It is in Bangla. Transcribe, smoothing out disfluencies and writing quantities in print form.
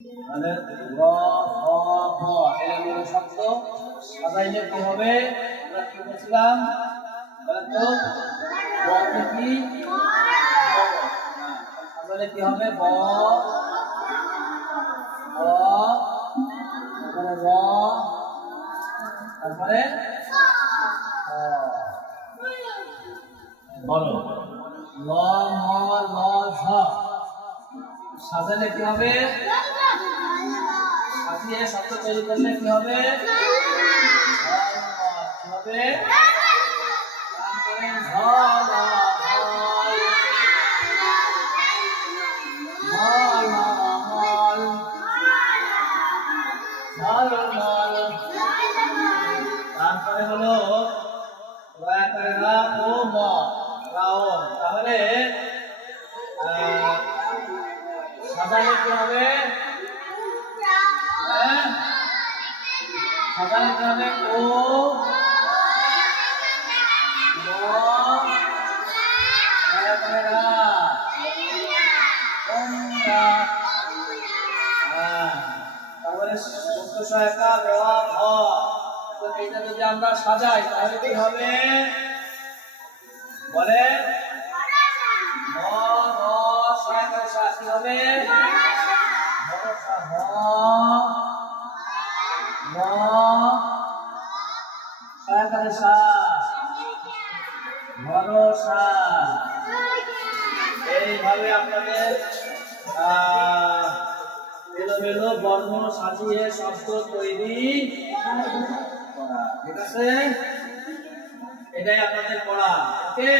মানে র হ ভ এগুলো শব্দ সাজাইলে কি হবে? আমরা কি বলছিলাম বলেন তো? ব কি সাজাইলে কি হবে? ব ব তারপরে র তারপরে বলো ল ম ল ঝ সাজাইলে কি হবে? সাজিয়ে শব্দ তৈরি করলে কি হবে? কি হবে? তারপরে হলো তাহলে সাজালে কি হবে? সাজালে কি হবে? তারপরে সহায়তা দেওয়া এইটা যদি আমরা সাজাই তাহলে কি হবে? বলে কি হবে? ভরসা। এইভাবে আপনাদের এলোমেলো বর্ণ সাজিয়ে শব্দ তৈরি করা। ঠিক আছে, এটাই আপনাদের পড়া। ওকে।